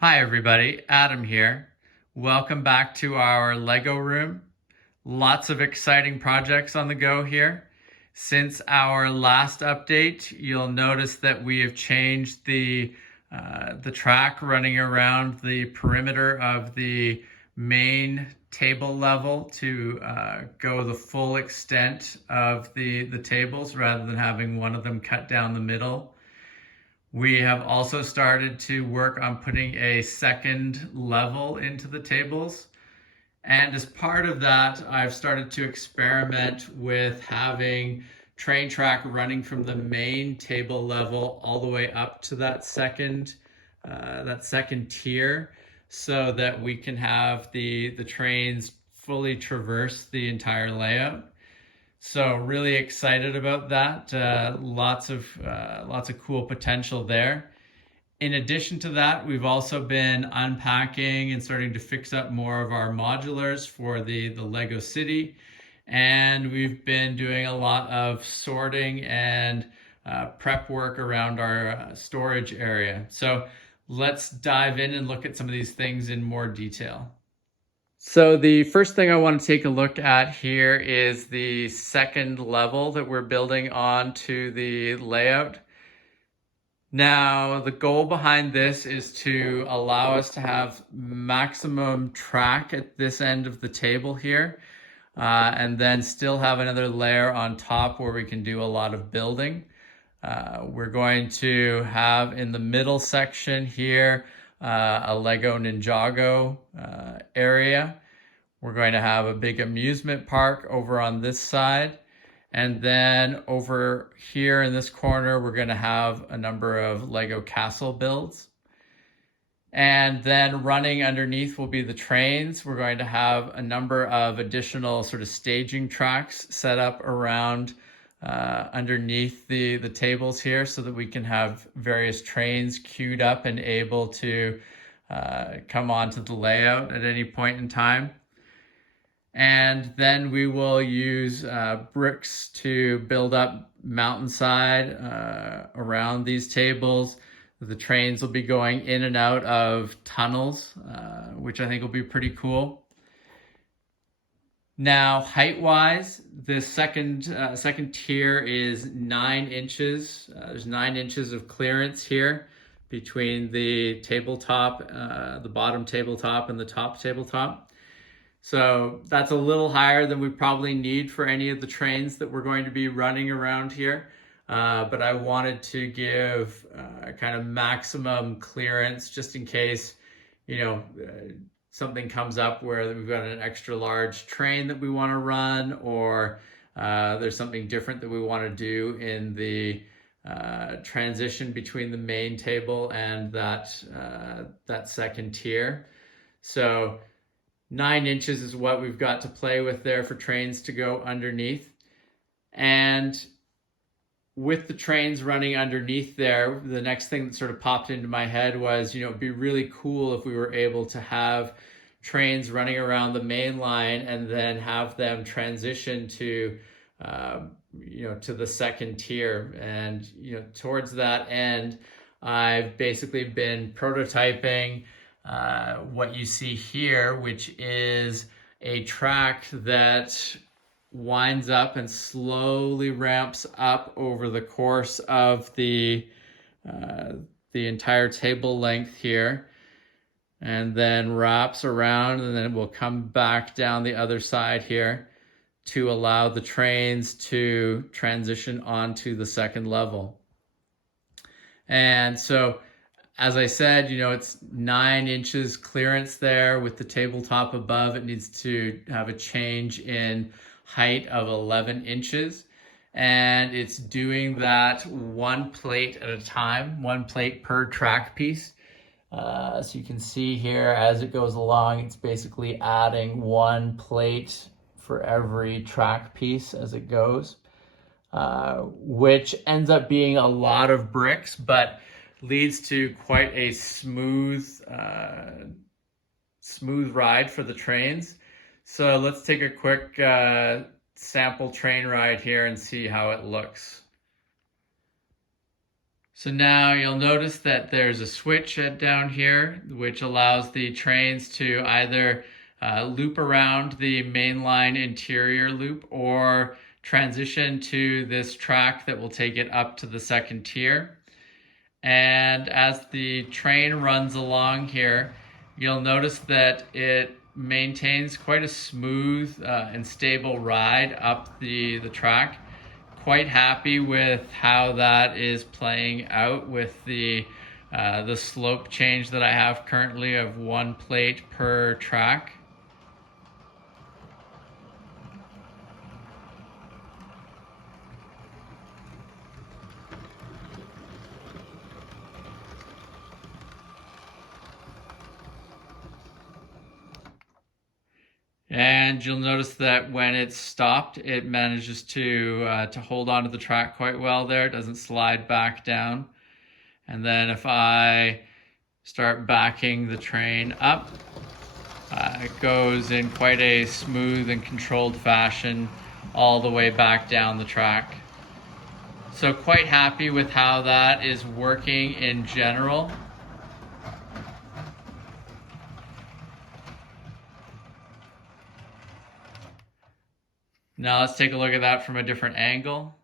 Hi everybody, Adam here. Welcome back to our Lego room. Lots of exciting projects on the go here. Since our last update, you'll notice that we have changed the track running around the perimeter of the main table level to go the full extent of the tables rather than having one of them cut down the middle. We have also started to work on putting a second level into the tables. And as part of that, I've started to experiment with having train track running from the main table level all the way up to that second tier, so that we can have the trains fully traverse the entire layout. So really excited about that. Lots of cool potential there. In addition to that, we've also been unpacking and starting to fix up more of our modulars for the Lego City. And we've been doing a lot of sorting and prep work around our storage area. So let's dive in and look at some of these things in more detail. So the first thing I want to take a look at here is the second level that we're building onto the layout. Now, the goal behind this is to allow us to have maximum track at this end of the table here, and then still have another layer on top where we can do a lot of building. We're going to have in the middle section here a Lego Ninjago area. We're going to have a big amusement park over on this side. And then over here in this corner, we're going to have a number of Lego castle builds. And then running underneath will be the trains. We're going to have a number of additional sort of staging tracks set up around underneath the tables here, so that we can have various trains queued up and able to come onto the layout at any point in time. And then we will use bricks to build up mountainside around these tables. The trains will be going in and out of tunnels, which I think will be pretty cool. Now, height-wise, the second tier is 9 inches. There's 9 inches of clearance here between the tabletop, the bottom tabletop, and the top tabletop. So that's a little higher than we probably need for any of the trains that we're going to be running around here. But I wanted to give kind of maximum clearance just in case, something comes up where we've got an extra large train that we want to run, or there's something different that we want to do in the transition between the main table and that second tier. So 9 inches is what we've got to play with there for trains to go underneath. And with the trains running underneath there, the next thing that sort of popped into my head was, it'd be really cool if we were able to have trains running around the main line and then have them transition to, to the second tier. And, towards that end, I've basically been prototyping what you see here, which is a track that winds up and slowly ramps up over the course of the entire table length here, and then wraps around, and then it will come back down the other side here to allow the trains to transition onto the second level. And so, as I said, it's 9 inches clearance there. With the tabletop above, it needs to have a change in height of 11 inches. And it's doing that one plate at a time, one plate per track piece. So you can see here as it goes along, it's basically adding one plate for every track piece as it goes, which ends up being a lot of bricks, but leads to quite a smooth ride for the trains. So let's take a quick sample train ride here and see how it looks. So now you'll notice that there's a switch down here, which allows the trains to either loop around the mainline interior loop or transition to this track that will take it up to the second tier. And as the train runs along here, you'll notice that it maintains quite a smooth and stable ride up the track. Quite happy with how that is playing out with the slope change that I have currently of 1 plate per track. And you'll notice that when it's stopped, it manages to hold onto the track quite well there. It doesn't slide back down. And then if I start backing the train up, it goes in quite a smooth and controlled fashion all the way back down the track. So quite happy with how that is working in general. Now let's take a look at that from a different angle.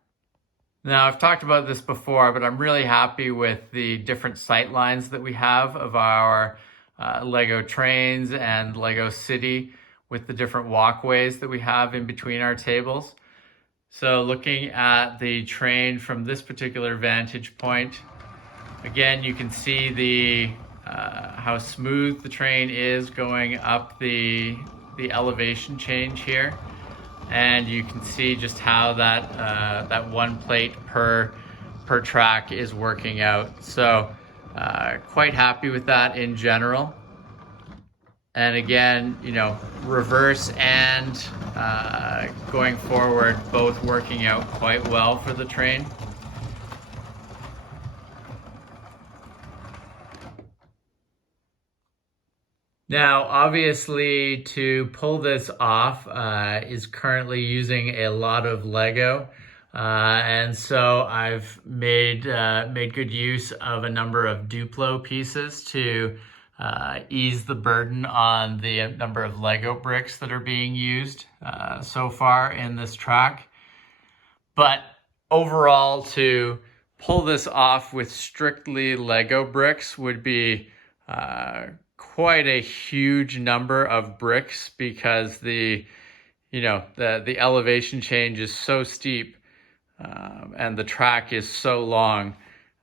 Now I've talked about this before, but I'm really happy with the different sight lines that we have of our Lego trains and Lego City with the different walkways that we have in between our tables. So looking at the train from this particular vantage point, again, you can see the how smooth the train is going up the elevation change here. And you can see just how that 1 plate per track is working out. So quite happy with that in general. And again, you know, reverse and going forward, both working out quite well for the train. Now, obviously, to pull this off is currently using a lot of Lego. And so I've made good use of a number of Duplo pieces to ease the burden on the number of Lego bricks that are being used so far in this track. But overall, to pull this off with strictly Lego bricks would be quite a huge number of bricks, because the elevation change is so steep and the track is so long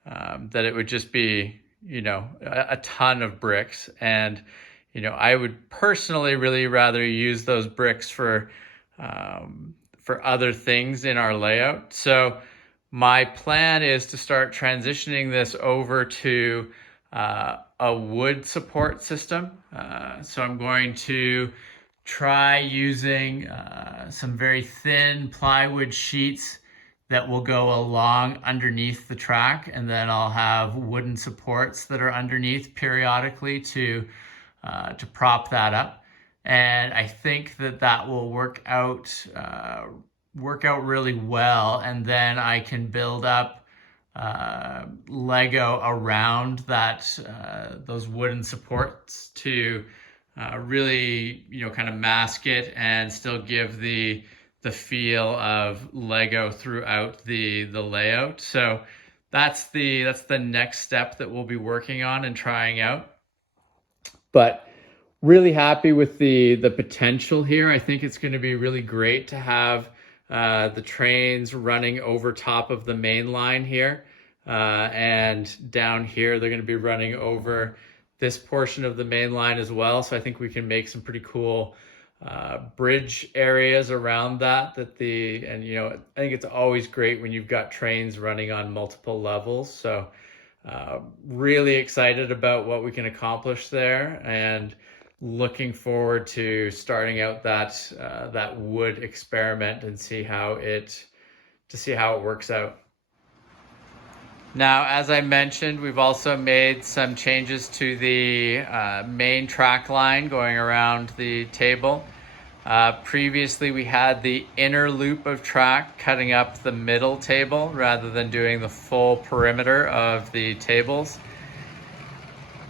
that it would just be a ton of bricks. And I would personally really rather use those bricks for other things in our layout. So my plan is to start transitioning this over to a wood support system. So I'm going to try using some very thin plywood sheets that will go along underneath the track, and then I'll have wooden supports that are underneath periodically to prop that up. And I think that will work out really well, and then I can build up Lego around that those wooden supports to really kind of mask it and still give the feel of Lego throughout the layout. So that's the next step that we'll be working on and trying out. But really happy with the potential here. I think it's going to be really great to have the trains running over top of the main line here. And down here, they're going to be running over this portion of the main line as well. So I think we can make some pretty cool bridge areas around that. I think it's always great when you've got trains running on multiple levels. So really excited about what we can accomplish there, and looking forward to starting out that wood experiment and see how it works out. Now, as I mentioned, we've also made some changes to the main track line going around the table. Previously, we had the inner loop of track cutting up the middle table rather than doing the full perimeter of the tables.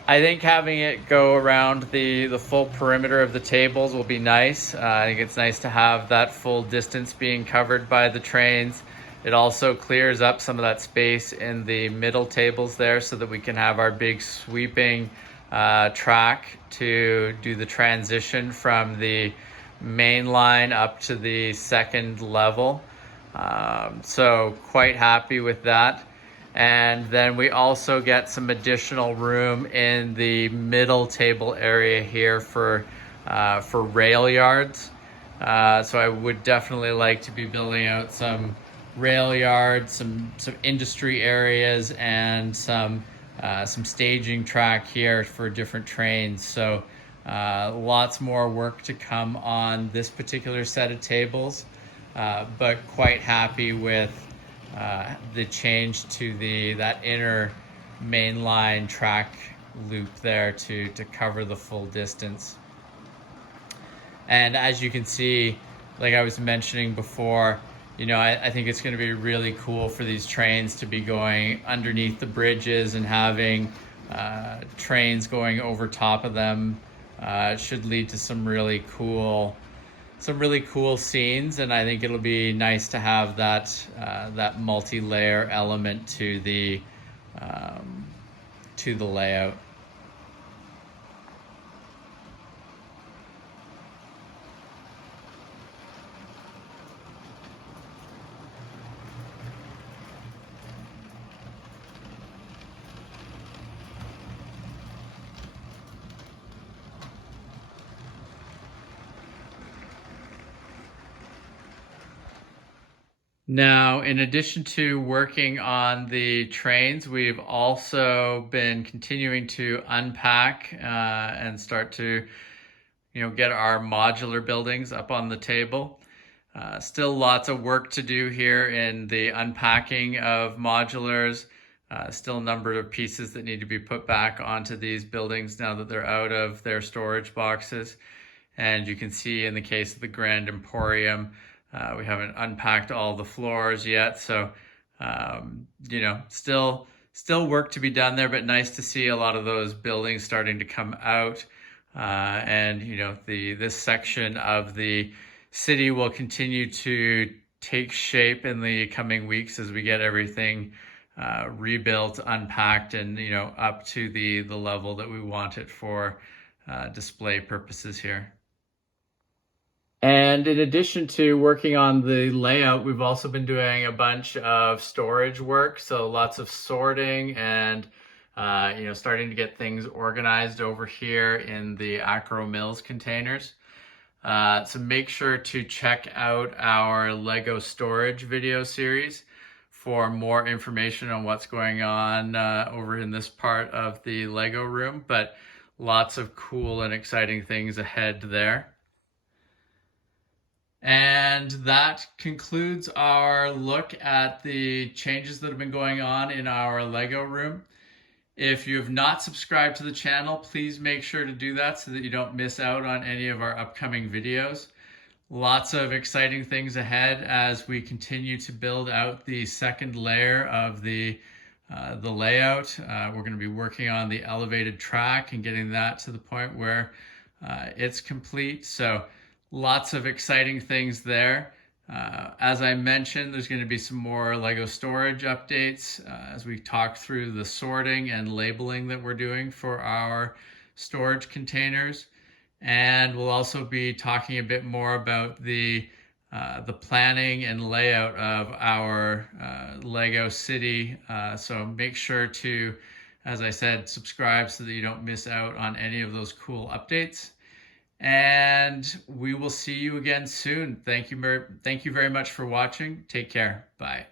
I think having it go around the full perimeter of the tables will be nice. I think it's nice to have that full distance being covered by the trains. It also clears up some of that space in the middle tables there so that we can have our big sweeping track to do the transition from the main line up to the second level. So quite happy with that. And then we also get some additional room in the middle table area here for rail yards. So I would definitely like to be building out some rail yards, some industry areas, and some staging track here for different trains. So lots more work to come on this particular set of tables, but quite happy with the change to that inner mainline track loop there to cover the full distance. And as you can see, like I was mentioning before, you know, I think it's going to be really cool for these trains to be going underneath the bridges and having trains going over top of them. Should lead to some really cool scenes, and I think it'll be nice to have that multi-layer element to the layout. Now, in addition to working on the trains, we've also been continuing to unpack and start to, you know, get our modular buildings up on the table. Still lots of work to do here in the unpacking of modulars. Still a number of pieces that need to be put back onto these buildings now that they're out of their storage boxes. And you can see in the case of the Grand Emporium, we haven't unpacked all the floors yet, so you know, still work to be done there, but nice to see a lot of those buildings starting to come out. And you know, this section of the city will continue to take shape in the coming weeks as we get everything rebuilt, unpacked, and you know, up to the level that we want it for display purposes here. And in addition to working on the layout, we've also been doing a bunch of storage work. So lots of sorting and, you know, starting to get things organized over here in the Acro Mills containers. So make sure to check out our Lego storage video series for more information on what's going on over in this part of the Lego room, but lots of cool and exciting things ahead there. And that concludes our look at the changes that have been going on in our Lego room. If you have not subscribed to the channel, please make sure to do that so that you don't miss out on any of our upcoming videos. Lots of exciting things ahead as we continue to build out the second layer of the layout. We're going to be working on the elevated track and getting that to the point where it's complete. So lots of exciting things there. As I mentioned, there's going to be some more Lego storage updates as we talk through the sorting and labeling that we're doing for our storage containers. And we'll also be talking a bit more about the planning and layout of our Lego city. So make sure to, as I said, subscribe so that you don't miss out on any of those cool updates. And we will see you again soon. Thank you very much for watching. Take care. Bye.